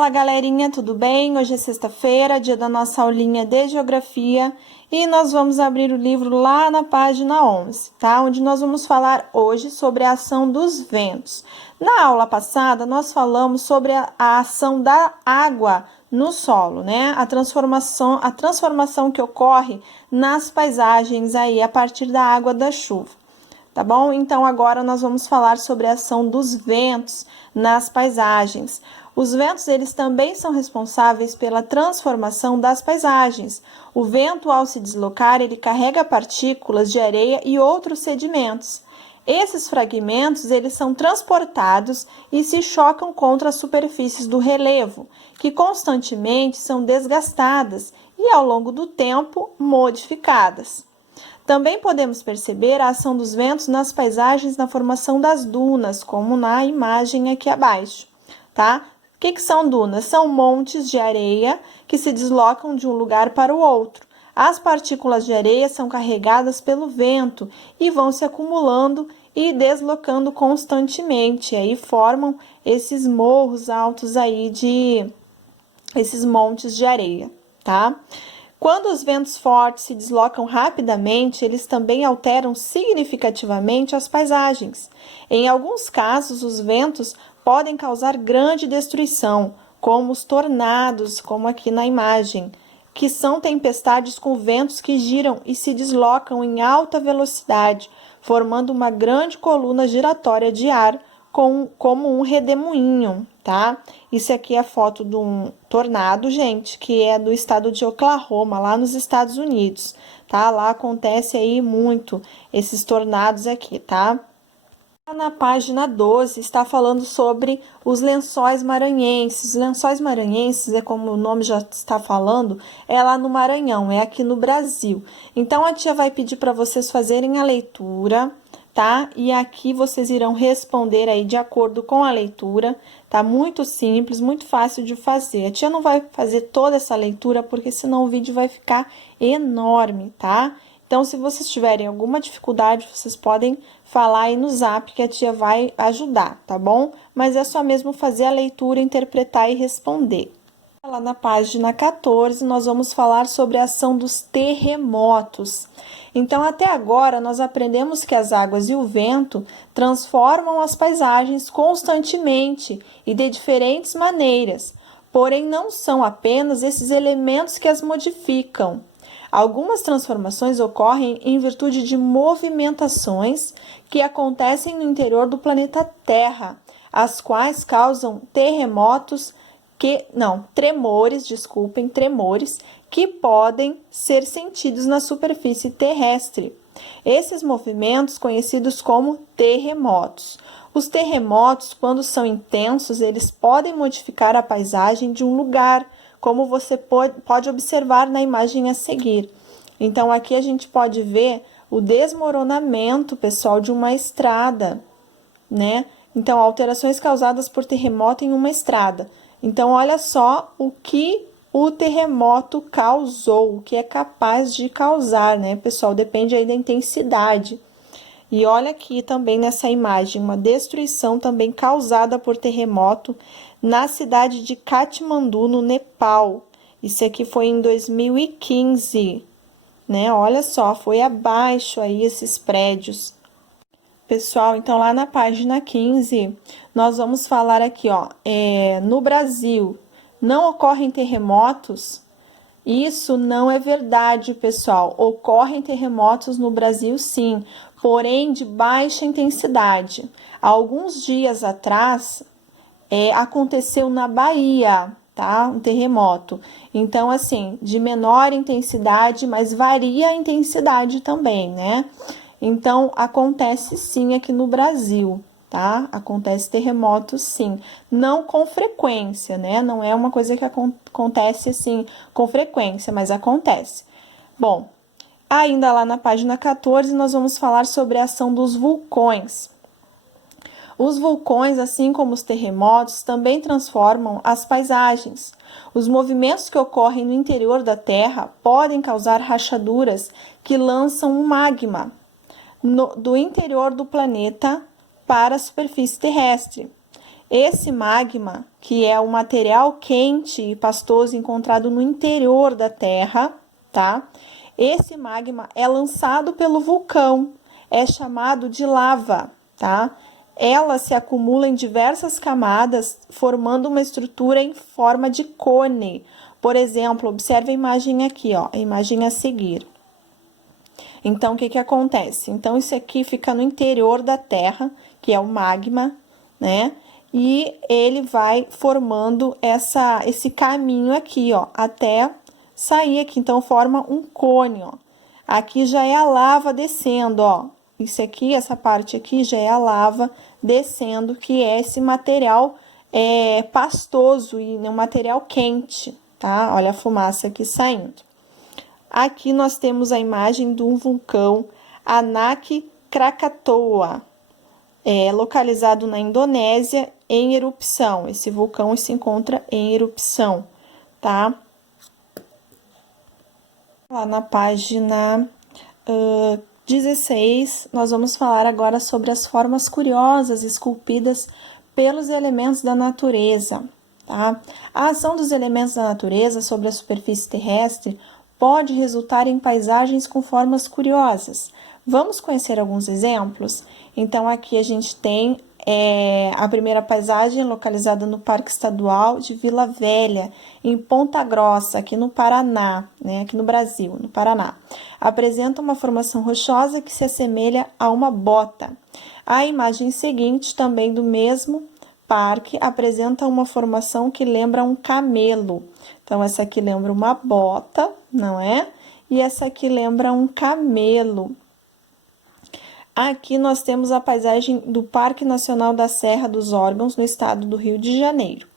Fala galerinha, tudo bem? Hoje é sexta-feira, dia da nossa aulinha de Geografia e nós vamos abrir o livro lá na página 11, tá? Onde nós vamos falar hoje sobre a ação dos ventos. Na aula passada, nós falamos sobre a ação da água no solo, né? A transformação que ocorre nas paisagens aí a partir da água da chuva. Tá bom? Então, agora nós vamos falar sobre a ação dos ventos nas paisagens. Os ventos, eles também são responsáveis pela transformação das paisagens. O vento, ao se deslocar, ele carrega partículas de areia e outros sedimentos. Esses fragmentos, eles são transportados e se chocam contra as superfícies do relevo, que constantemente são desgastadas e, ao longo do tempo, modificadas. Também podemos perceber a ação dos ventos nas paisagens na formação das dunas, como na imagem aqui abaixo, tá? O que são dunas? São montes de areia que se deslocam de um lugar para o outro. As partículas de areia são carregadas pelo vento e vão se acumulando e deslocando constantemente. Aí formam esses morros altos aí esses montes de areia, tá? Quando os ventos fortes se deslocam rapidamente, eles também alteram significativamente as paisagens. Em alguns casos, os ventos podem causar grande destruição, como os tornados, como aqui na imagem, que são tempestades com ventos que giram e se deslocam em alta velocidade, formando uma grande coluna giratória de ar, como um redemoinho, tá? Isso aqui é a foto de um tornado, gente, que é do estado de Oklahoma, lá nos Estados Unidos, tá? Lá acontece aí muito esses tornados aqui, tá? Na página 12 está falando sobre os lençóis maranhenses. Os lençóis maranhenses, é como o nome já está falando, é lá no Maranhão, é aqui no Brasil. Então, a tia vai pedir para vocês fazerem a leitura, tá? E aqui vocês irão responder aí de acordo com a leitura, tá? Muito simples, muito fácil de fazer. A tia não vai fazer toda essa leitura, porque senão o vídeo vai ficar enorme, tá? Então, se vocês tiverem alguma dificuldade, vocês podem falar aí no zap que a tia vai ajudar, tá bom? Mas é só mesmo fazer a leitura, interpretar e responder. Lá na página 14, nós vamos falar sobre a ação dos terremotos. Então, até agora, nós aprendemos que as águas e o vento transformam as paisagens constantemente e de diferentes maneiras, porém não são apenas esses elementos que as modificam. Algumas transformações ocorrem em virtude de movimentações que acontecem no interior do planeta Terra, as quais causam tremores que podem ser sentidos na superfície terrestre. Esses movimentos conhecidos como terremotos. Os terremotos, quando são intensos, eles podem modificar a paisagem de um lugar, como você pode observar na imagem a seguir. Então, aqui a gente pode ver o desmoronamento, pessoal, de uma estrada, né? Então, alterações causadas por terremoto em uma estrada. Então, olha só o que o terremoto causou, o que é capaz de causar, né, pessoal? Depende aí da intensidade. E olha aqui também nessa imagem, uma destruição também causada por terremoto na cidade de Katmandu, no Nepal. Isso aqui foi em 2015, né? Olha só, foi abaixo aí esses prédios. Pessoal, então lá na página 15, nós vamos falar aqui, ó, no Brasil não ocorrem terremotos? Isso não é verdade, pessoal. Ocorrem terremotos no Brasil, sim, porém de baixa intensidade. Há alguns dias atrás, aconteceu na Bahia, tá? Um terremoto. Então, assim, de menor intensidade, mas varia a intensidade também, né? Então, acontece sim aqui no Brasil, tá? Acontece terremotos sim, não com frequência, né? Não é uma coisa que acontece assim com frequência, mas acontece. Bom, ainda lá na página 14, nós vamos falar sobre a ação dos vulcões. Os vulcões, assim como os terremotos, também transformam as paisagens. Os movimentos que ocorrem no interior da Terra podem causar rachaduras que lançam um magma do interior do planeta para a superfície terrestre. Esse magma, que é o material quente e pastoso encontrado no interior da Terra, tá? Esse magma é lançado pelo vulcão, é chamado de lava, tá? Ela se acumula em diversas camadas, formando uma estrutura em forma de cone. Por exemplo, observe a imagem aqui, ó, a imagem a seguir. Então, o que acontece? Então, isso aqui fica no interior da Terra, que é o magma, né? E ele vai formando esse caminho aqui, ó, até sair aqui. Então, forma um cone, ó. Aqui já é a lava descendo, ó. Isso aqui, essa parte aqui já é a lava descendo, que é esse material pastoso e um material quente, tá? Olha a fumaça aqui saindo. Aqui nós temos a imagem de um vulcão Anak Krakatoa, localizado na Indonésia, em erupção. Esse vulcão se encontra em erupção, tá? Lá na página 16, nós vamos falar agora sobre as formas curiosas esculpidas pelos elementos da natureza, tá? A ação dos elementos da natureza sobre a superfície terrestre pode resultar em paisagens com formas curiosas. Vamos conhecer alguns exemplos? Então, aqui a gente tem a primeira paisagem localizada no Parque Estadual de Vila Velha, em Ponta Grossa, aqui no Paraná, né? Aqui no Brasil, no Paraná. Apresenta uma formação rochosa que se assemelha a uma bota. A imagem seguinte, também do mesmo parque, apresenta uma formação que lembra um camelo. Então, essa aqui lembra uma bota, não é? E essa aqui lembra um camelo. Aqui nós temos a paisagem do Parque Nacional da Serra dos Órgãos, no estado do Rio de Janeiro.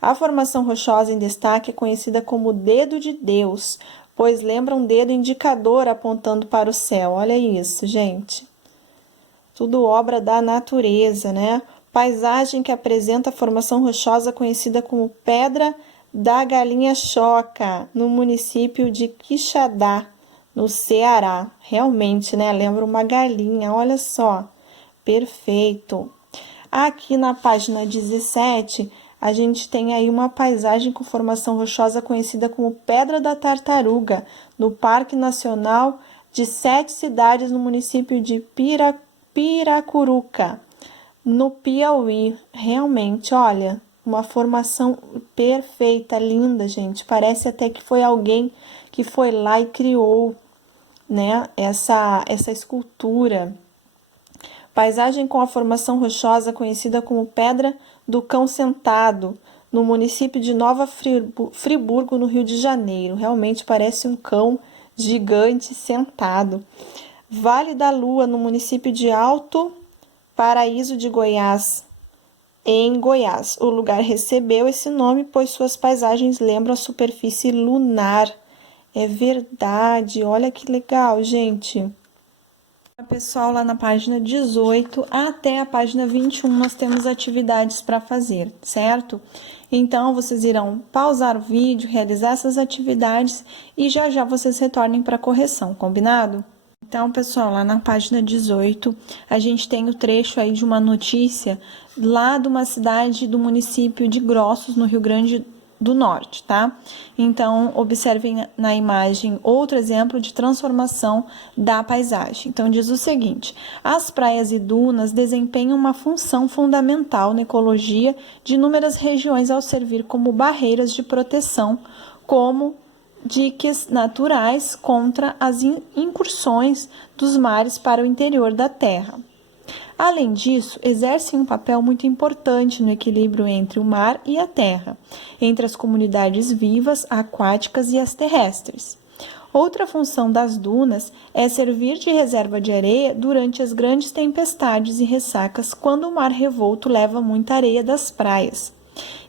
A formação rochosa em destaque é conhecida como Dedo de Deus, pois lembra um dedo indicador apontando para o céu. Olha isso, gente. Tudo obra da natureza, né? Paisagem que apresenta a formação rochosa conhecida como Pedra da Galinha Choca, no município de Quixadá, no Ceará. Realmente, né? Lembra uma galinha, olha só. Perfeito. Aqui na página 17, a gente tem aí uma paisagem com formação rochosa conhecida como Pedra da Tartaruga, no Parque Nacional de 7 cidades no município de Piracuruca, no Piauí. Realmente, olha, uma formação perfeita, linda, gente. Parece até que foi alguém que foi lá e criou, né, essa escultura. Paisagem com a formação rochosa conhecida como Pedra do Cão Sentado, no município de Nova Friburgo, no Rio de Janeiro. Realmente parece um cão gigante sentado. Vale da Lua, no município de Alto Paraíso de Goiás, em Goiás. O lugar recebeu esse nome pois suas paisagens lembram a superfície lunar. É verdade, olha que legal, gente. Pessoal, lá na página 18 até a página 21 nós temos atividades para fazer, certo? Então, vocês irão pausar o vídeo, realizar essas atividades e já já vocês retornem para a correção, combinado? Então, pessoal, lá na página 18, a gente tem o trecho aí de uma notícia lá de uma cidade do município de Grossos, no Rio Grande do Norte, tá? Então, observem na imagem outro exemplo de transformação da paisagem. Então, diz o seguinte: as praias e dunas desempenham uma função fundamental na ecologia de inúmeras regiões ao servir como barreiras de proteção, como diques naturais contra as incursões dos mares para o interior da terra. Além disso, exercem um papel muito importante no equilíbrio entre o mar e a terra, entre as comunidades vivas, aquáticas e as terrestres. Outra função das dunas é servir de reserva de areia durante as grandes tempestades e ressacas, quando o mar revolto leva muita areia das praias.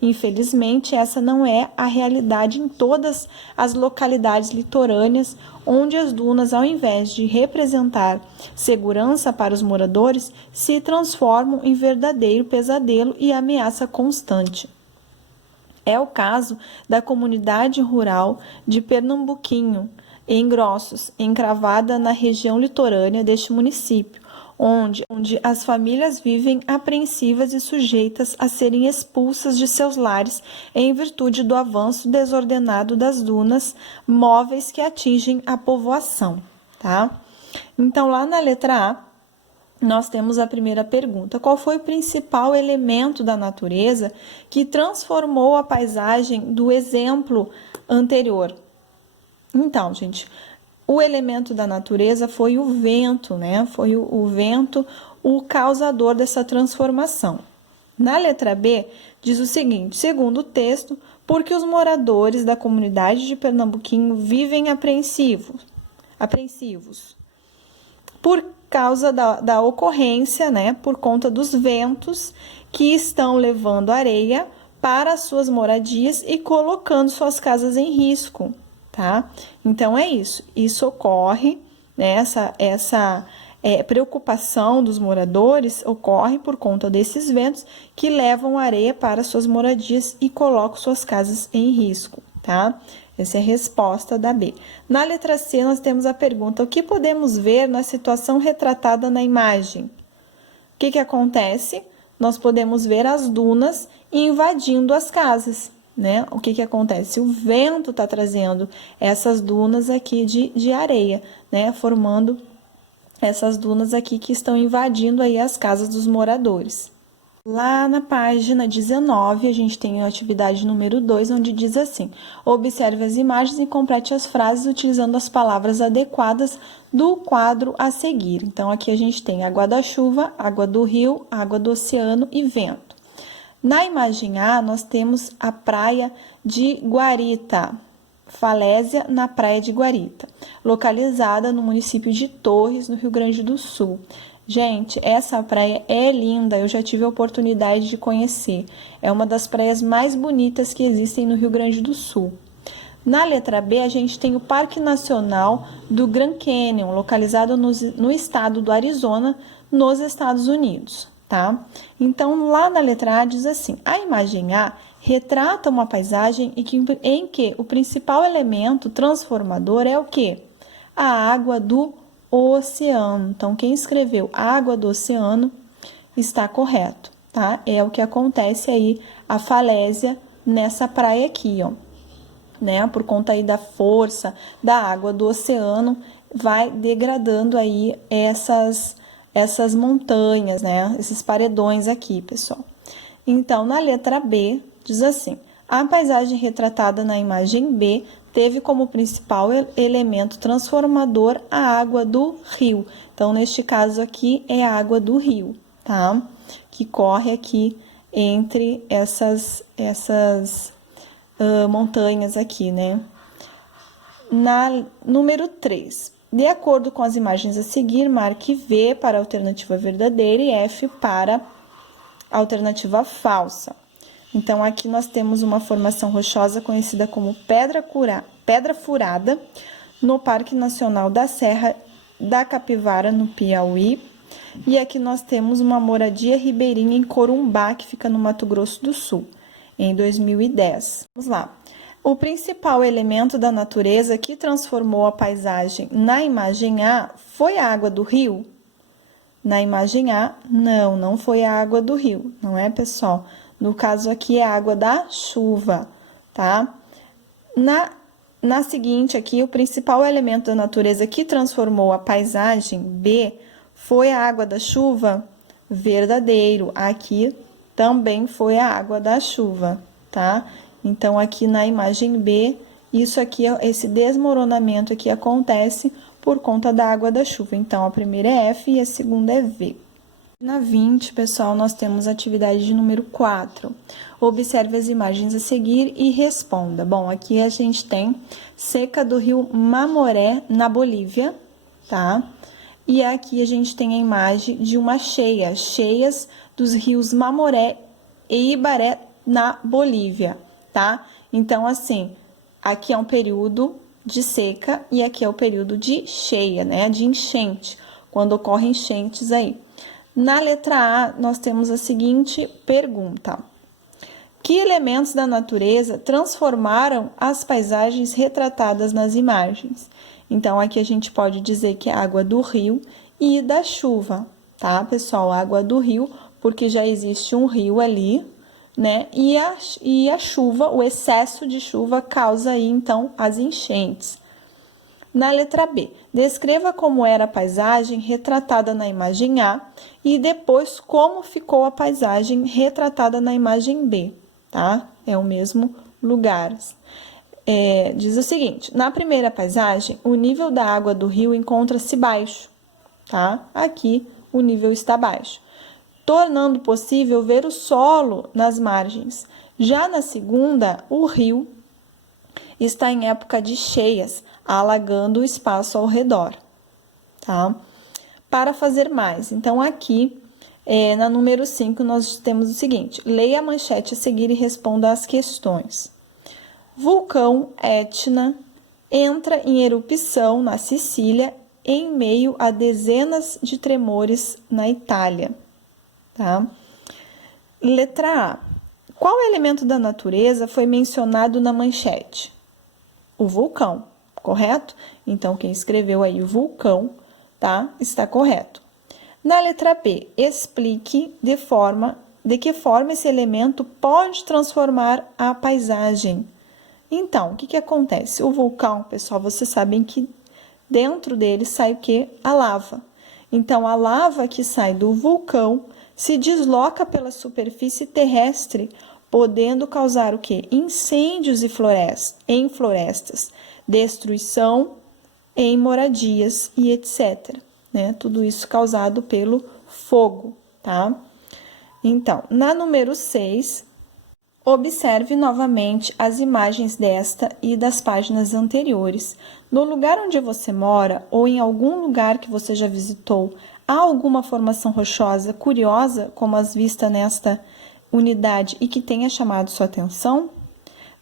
Infelizmente, essa não é a realidade em todas as localidades litorâneas, onde as dunas, ao invés de representar segurança para os moradores, se transformam em verdadeiro pesadelo e ameaça constante. É o caso da comunidade rural de Pernambuquinho, Grossos, encravada na região litorânea deste município, onde as famílias vivem apreensivas e sujeitas a serem expulsas de seus lares em virtude do avanço desordenado das dunas móveis que atingem a povoação, tá? Então, lá na letra A, nós temos a primeira pergunta: qual foi o principal elemento da natureza que transformou a paisagem do exemplo anterior? Então, gente, o elemento da natureza foi o vento, né? Foi o vento o causador dessa transformação. Na letra B, diz o seguinte: segundo o texto, porque os moradores da comunidade de Pernambuquinho vivem apreensivos. Por causa da ocorrência, né? Por conta dos ventos que estão levando areia para as suas moradias e colocando suas casas em risco. Tá? Então, é isso. Isso ocorre, né? Essa preocupação dos moradores ocorre por conta desses ventos que levam areia para suas moradias e colocam suas casas em risco, tá? Essa é a resposta da B. Na letra C, nós temos a pergunta: o que podemos ver na situação retratada na imagem? O que acontece? Nós podemos ver as dunas invadindo as casas. Né? O que acontece? O vento está trazendo essas dunas aqui de areia, né? Formando essas dunas aqui que estão invadindo aí as casas dos moradores. Lá na página 19, a gente tem a atividade número 2, onde diz assim: observe as imagens e complete as frases utilizando as palavras adequadas do quadro a seguir. Então, aqui a gente tem água da chuva, água do rio, água do oceano e vento. Na imagem A, nós temos a praia de Guarita, falésia na praia de Guarita, localizada no município de Torres, no Rio Grande do Sul. Gente, essa praia é linda, eu já tive a oportunidade de conhecer. É uma das praias mais bonitas que existem no Rio Grande do Sul. Na letra B, a gente tem o Parque Nacional do Grand Canyon, localizado no estado do Arizona, nos Estados Unidos. Tá? Então, lá na letra A diz assim: a imagem A retrata uma paisagem em que o principal elemento transformador é o quê? A água do oceano. Então, quem escreveu água do oceano está correto, tá? É o que acontece aí, a falésia nessa praia aqui, ó, né? Por conta aí da força da água do oceano, vai degradando aí essas montanhas, né? Esses paredões aqui, pessoal. Então, na letra B, diz assim: a paisagem retratada na imagem B teve como principal elemento transformador a água do rio. Então, neste caso aqui, é a água do rio, tá? Que corre aqui entre essas montanhas aqui, né? Na número 3. De acordo com as imagens a seguir, marque V para a alternativa verdadeira e F para a alternativa falsa. Então, aqui nós temos uma formação rochosa conhecida como Pedra Furada, no Parque Nacional da Serra da Capivara, no Piauí. E aqui nós temos uma moradia ribeirinha em Corumbá, que fica no Mato Grosso do Sul, em 2010. Vamos lá. O principal elemento da natureza que transformou a paisagem na imagem A foi a água do rio? Na imagem A, não foi a água do rio, não é, pessoal? No caso aqui é a água da chuva, tá? Na seguinte aqui, o principal elemento da natureza que transformou a paisagem B foi a água da chuva? Verdadeiro, aqui também foi a água da chuva, tá? Então, aqui na imagem B, isso aqui, esse desmoronamento aqui acontece por conta da água da chuva. Então, a primeira é F e a segunda é V. Na 20, pessoal, nós temos a atividade de número 4. Observe as imagens a seguir e responda. Bom, aqui a gente tem seca do rio Mamoré, na Bolívia, tá? E aqui a gente tem a imagem de uma cheias dos rios Mamoré e Ibaré, na Bolívia, tá? Então, assim, aqui é um período de seca e aqui é o período de cheia, né? De enchente, quando ocorrem enchentes aí. Na letra A, nós temos a seguinte pergunta: que elementos da natureza transformaram as paisagens retratadas nas imagens? Então, aqui a gente pode dizer que é água do rio e da chuva, tá, pessoal? Água do rio, porque já existe um rio ali, né? E a chuva, o excesso de chuva causa aí, então, as enchentes. Na letra B, descreva como era a paisagem retratada na imagem A e depois como ficou a paisagem retratada na imagem B, tá? É o mesmo lugar. Diz o seguinte, na primeira paisagem, o nível da água do rio encontra-se baixo, tá? Aqui o nível está baixo, tornando possível ver o solo nas margens. Já na segunda, o rio está em época de cheias, alagando o espaço ao redor, tá? Para fazer mais, então aqui, na número 5, nós temos o seguinte, leia a manchete a seguir e responda às questões. Vulcão Etna entra em erupção na Sicília em meio a dezenas de tremores na Itália, tá? Letra A. Qual elemento da natureza foi mencionado na manchete? O vulcão, correto? Então, quem escreveu aí o vulcão, tá? Está correto. Na letra B, explique de que forma esse elemento pode transformar a paisagem. Então, o que acontece? O vulcão, pessoal, vocês sabem que dentro dele sai o quê? A lava. Então, a lava que sai do vulcão se desloca pela superfície terrestre, podendo causar o quê? Incêndios em florestas, destruição em moradias e etc. Né? Tudo isso causado pelo fogo, tá? Então, na número 6, observe novamente as imagens desta e das páginas anteriores. No lugar onde você mora ou em algum lugar que você já visitou, há alguma formação rochosa curiosa, como as vistas nesta unidade e que tenha chamado sua atenção?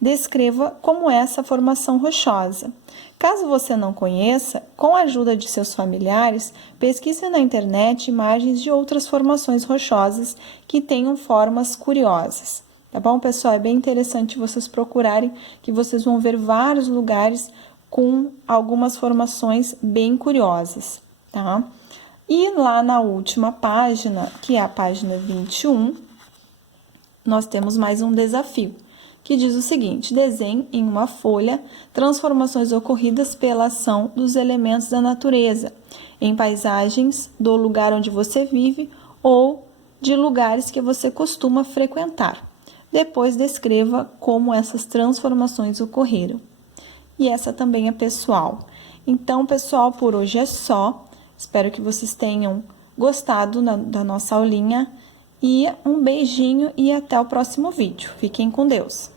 Descreva como é essa formação rochosa. Caso você não conheça, com a ajuda de seus familiares, pesquise na internet imagens de outras formações rochosas que tenham formas curiosas. Tá bom, pessoal? É bem interessante vocês procurarem, que vocês vão ver vários lugares com algumas formações bem curiosas, tá? E lá na última página, que é a página 21, nós temos mais um desafio, que diz o seguinte, desenhe em uma folha transformações ocorridas pela ação dos elementos da natureza, em paisagens do lugar onde você vive ou de lugares que você costuma frequentar. Depois descreva como essas transformações ocorreram. E essa também é pessoal. Então, pessoal, por hoje é só. Espero que vocês tenham gostado da nossa aulinha. E um beijinho e até o próximo vídeo. Fiquem com Deus!